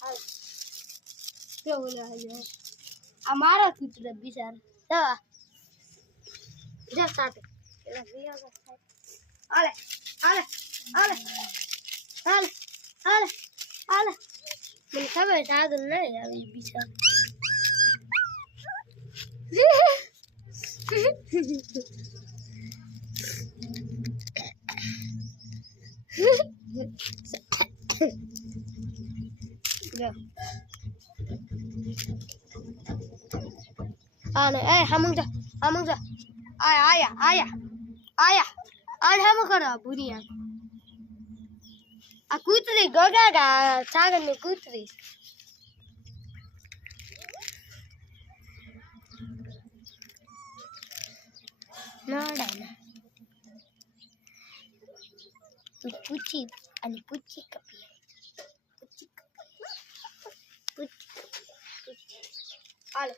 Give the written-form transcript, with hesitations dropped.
હાલ કેવું લે આ મારો કૂતરો બિચારો દવા જબ સાટે આલે આલે આલે આલે આલે આલે મને ખબર છે આગળ નહીં આવી બિચારો Ane, hamungja, aya, ane hamu karo buriya. A kutri gogaga, sagan me kutri. Nada. Tu puchi, ane puchi kapi. Puchi. Ale.